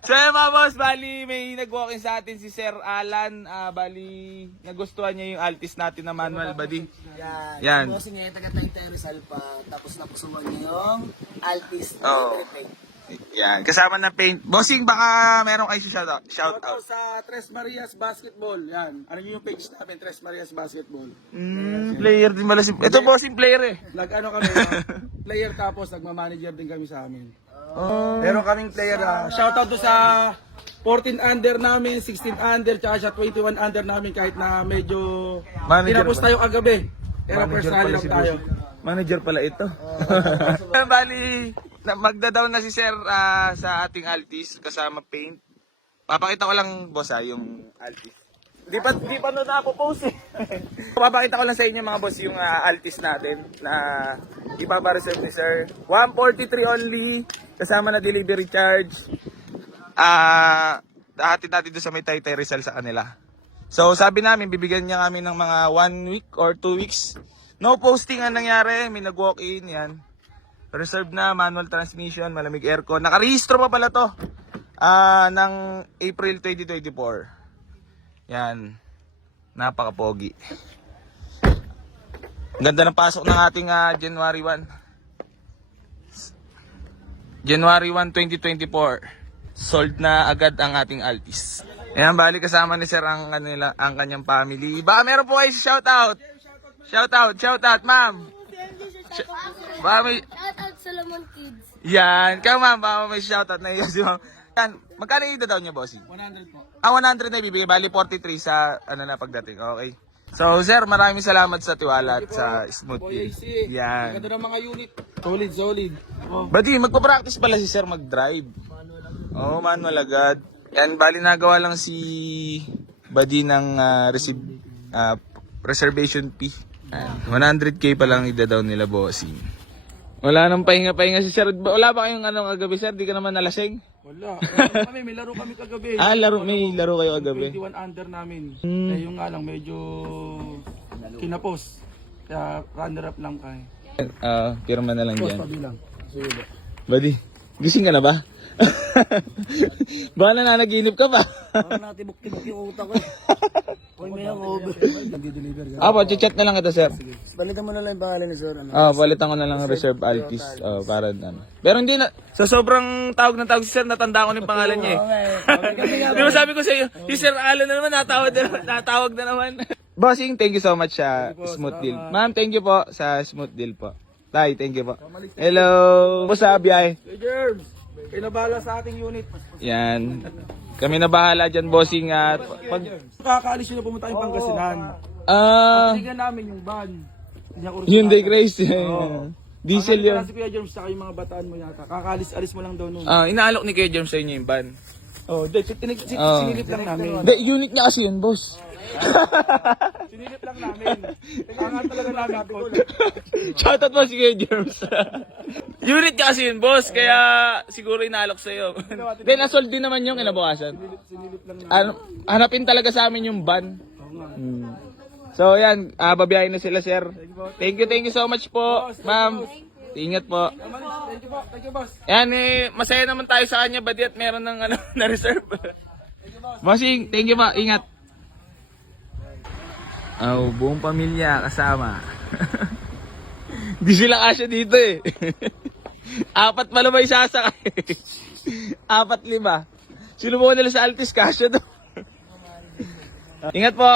So yun mga boss, bali may nag-walk-in sa atin si Sir Alan. Bali nagustuhan niya yung Altis natin na manual, buddy. Yan. Bossing niya, taga-Taytay Rizal pa. Tapos napusuman niya yung Altis. Oo. Yan, kasama na paint. Bossing, baka meron kayo shout Shout out. out sa Tres Marias Basketball. Yan. Ano yung page namin, Tres Marias Basketball. Player din pala si... Ito bossing player eh. Nag-ano kami, player tapos nagmamanager din kami sa amin. Oh. Meron kaming player, shout out to sa 14 under namin, 16 under, tsaka sa 21 under namin kahit na medyo Manager tinapos ba? tayo kagabi. Pero Manager personally pala lang si tayo. Manager pala ito. Bali, magda-down na si Sir sa ating Altis kasama paint. Papakita ko lang boss yung Altis. Di pa no napopost eh. Papakita ko lang sa inyo mga boss yung Altis natin na ipapareserve ni Sir. 143 only kasama na delivery charge. Dahatin natin doon sa may Taytay Rizal sa kanila. So sabi namin bibigyan niya kami ng mga 1 week or 2 weeks. No posting ang nangyari, may nag-walk-in yan. Reserve na, manual transmission, malamig aircon. Nakarehistro pa pala to ng April 2024. Yan. Napaka-pogi. Ganda ng pasok ng ating January 1. January 1, 2024. Sold na agad ang ating Altis. Ayan, bali kasama ni Sir ang kanyang family. Baka meron po kayo shoutout. Shoutout, ma'am. Shoutout Solomon Kids. Yan, ikaw ma'am, baka may shoutout na iyo si ma'am. Yan, magkano yung daw niya, bossing? 100 po. 100 na ibibigay, bali 43 sa pagdating. Okay. So, sir, maraming salamat sa tiwala at sa smooth deal. Yan. Ganda ng mga unit. Solid. Oh. Buddy, magpa-practice pala si sir mag-drive. Oo, manual agad. Yan, bali nagawa lang si Buddy ng reservation fee. 100k pa lang ida-down nila, bossing. Wala nang pahinga-pahinga si sir. Wala ba kayong kagabi, sir? Di ka naman nalasing? Wala. May laro kami kagabi. May laro kayo kagabi. 21 under namin. Yung nga lang medyo kinapos. Kaya runner up lang kami. Pirma na lang Post dyan. pabilang. Sige ba? Buddy, gising ka na ba? Baka nananaginip ka ba? Parang natibok-tibok yung utak ko eh. Uy, may hangover. Nag-deliver. Chat na lang kita, sir. Balitan mo na lang yung pangalan ni Sir. Palitan ko na lang ang reserve Altis. Para ano. Pero hindi na, sa sobrang tawag si sir, natanda ko na yung pangalan niya eh. Di ba sabi ko sa iyo, si Sir Alan na naman, natawag na naman. Bossing, thank you so much sa smooth deal. Ma'am, thank you po sa smooth deal po. Tay, thank you po. Hello. Po sa biyay. Hey, Germs! Pinabala sa ating unit. Yan. Kami na bahala dyan, bossing. Kakaalis yun na pumunta kayong Pangasinan. Tingnan namin yung van. Hyundai Grace. Diesel yun. Si Kuya Germs, saka yung mga bataan mo yata. Kakaalis-alis mo lang daw nun. Inaalok ni Kuya Germs sa inyo yung van. Sinilip lang namin. Hindi, unit na kasi yun, boss. Sinilip lang namin. Angat talaga namin. Shoutout mo si Kuya Germs. Unit ka kasi yun, boss. Kaya siguro inaalok sa'yo. Then, nasold din naman yung kinabukasan. Sinilip lang namin. Hanapin talaga sa amin yung van. So, yan. Babiyahin na sila, sir. Thank you so much po, ma'am. Ingat po. Thank you, boss. Yan, masaya naman tayo sa kanya, buddy, at meron ng na-reserve. Bossing, thank you pa. Ingat. Buong pamilya kasama. Di sila kasya dito eh. 4 pala may sasakay. 4, 5. Sinubukan nila sa Altis, kasya to. Ingat po.